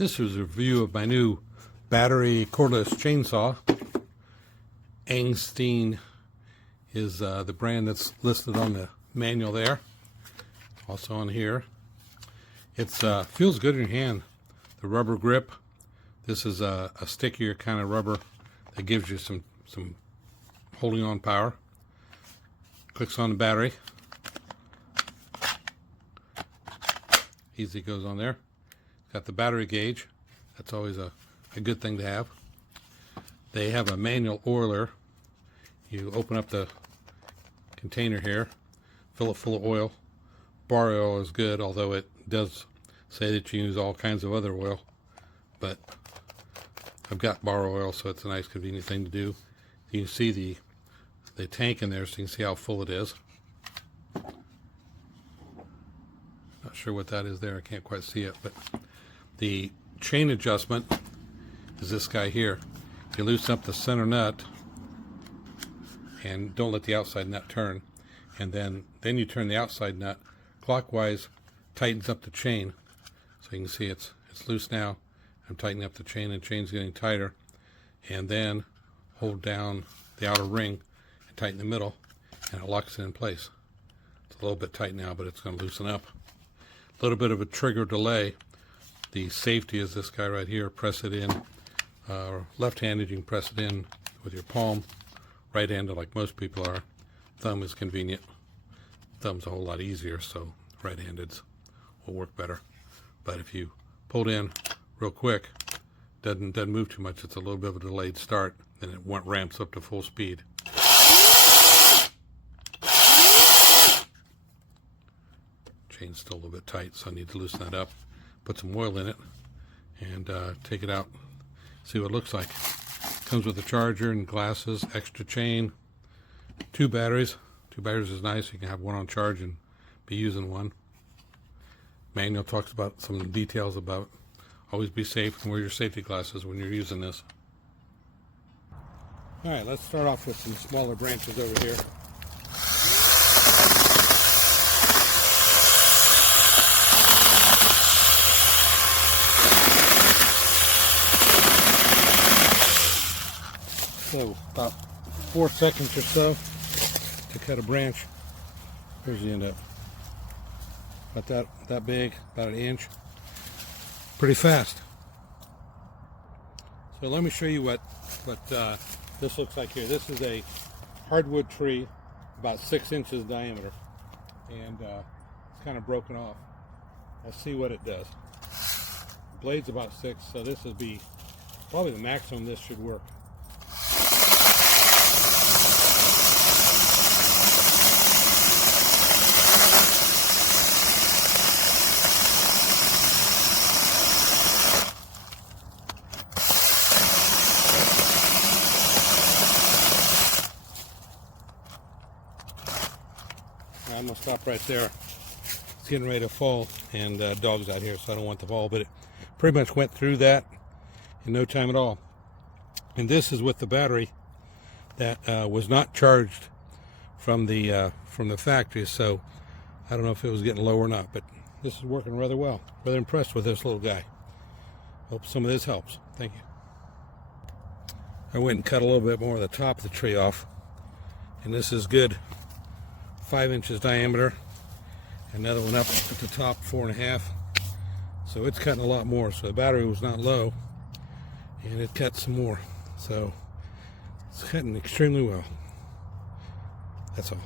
This is a review of my new battery cordless chainsaw. Angseen is the brand that's listed on the manual there. Also on here. It feels good in your hand. The rubber grip. This is a stickier kind of rubber that gives you some holding on power. Clicks on the battery. Easy goes on there. Got the battery gauge. That's always a good thing to have. They have a manual oiler. You open up the container here, fill it full of oil. Bar oil is good, although it does say that you use all kinds of other oil. But I've got bar oil, so it's a nice convenient thing to do. You can see the tank in there, so you can see how full it is. Not sure what that is there. I can't quite see it, but the chain adjustment is this guy here. You loosen up the center nut and don't let the outside nut turn, and then you turn the outside nut clockwise, tightens up the chain. So you can see it's loose now. I'm tightening up the chain, and the chain's getting tighter, and then hold down the outer ring and tighten the middle, and it locks it in place. It's a little bit tight now, but it's going to loosen up. A little bit of a trigger delay. The safety is this guy right here. Press it in. Left-handed, you can press it in with your palm. Right-handed, like most people are. Thumb is convenient. Thumb's a whole lot easier, so right-handeds will work better. But if you pull it in real quick, doesn't move too much. It's a little bit of a delayed start, then it ramps up to full speed. Chain's still a little bit tight, so I need to loosen that up. Put some oil in it and take it out, see what it looks like. Comes with a charger and glasses, extra chain, 2 batteries. 2 batteries is nice. You can have one on charge and be using one. Manual talks about some details about always be safe and wear your safety glasses when you're using this. Alright, let's start off with some smaller branches over here. So about 4 seconds or so to cut a branch. Here's the end up. About that big, about an inch. Pretty fast. So let me show you what this looks like here. This is a hardwood tree, about 6 inches diameter, and it's kind of broken off. Let's see what it does. The blade's about 6, so this would be probably the maximum this should work. I'm going to stop right there. It's getting ready to fall, and dogs out here, so I don't want the fall, but it pretty much went through that in no time at all. And this is with the battery that was not charged from the factory, so I don't know if it was getting low or not, but this is working rather well. Rather impressed with this little guy. Hope some of this helps. Thank you. I went and cut a little bit more of the top of the tree off, and this is good. 5 inches diameter. Another one up at the top, 4.5. So it's cutting a lot more. So the battery was not low, and it cut some more. So it's cutting extremely well. That's all.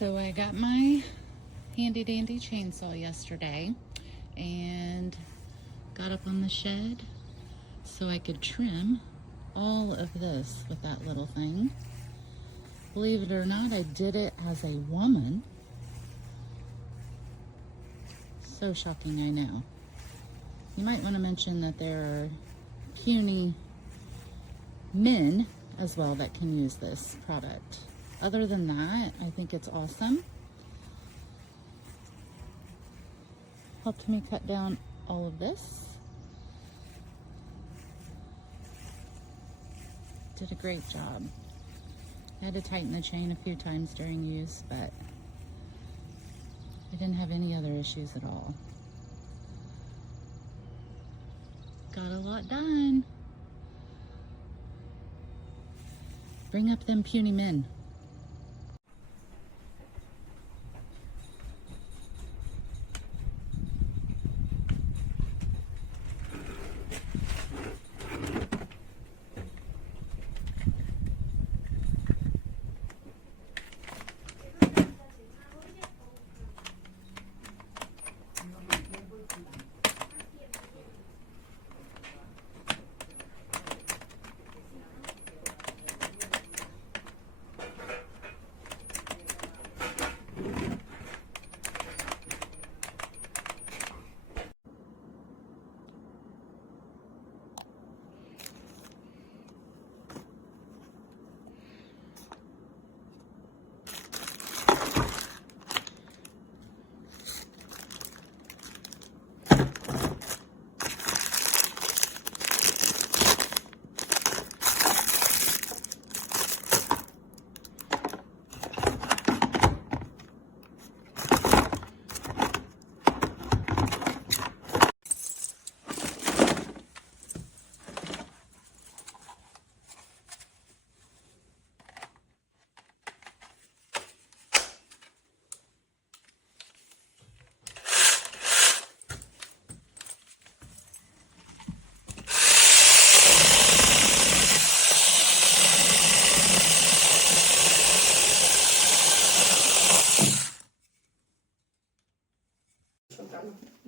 So I got my handy dandy chainsaw yesterday and got up on the shed so I could trim all of this with that little thing. Believe it or not, I did it as a woman. So shocking, I know. You might want to mention that there are puny men as well that can use this product. Other than that, I think it's awesome. Helped me cut down all of this. Did a great job. I had to tighten the chain a few times during use, but I didn't have any other issues at all. Got a lot done. Bring up them puny men.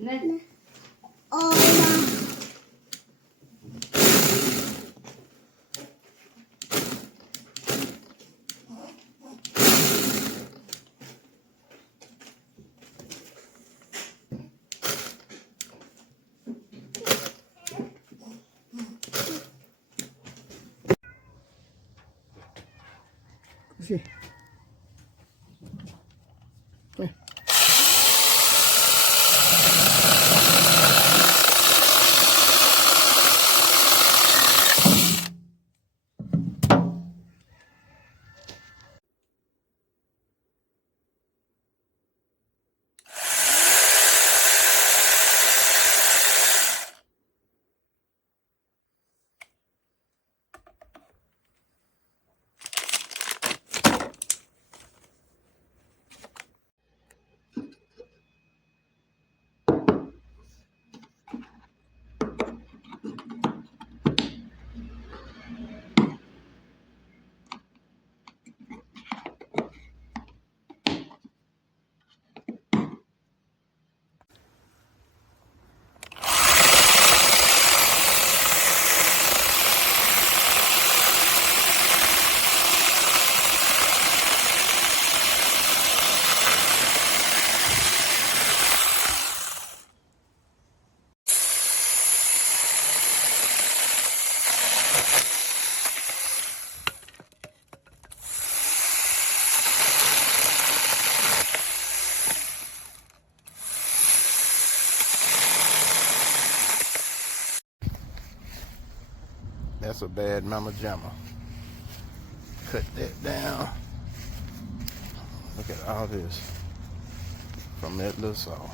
Ne? Così. That's a bad mama jamma. Cut that down. Look at all this from that little saw.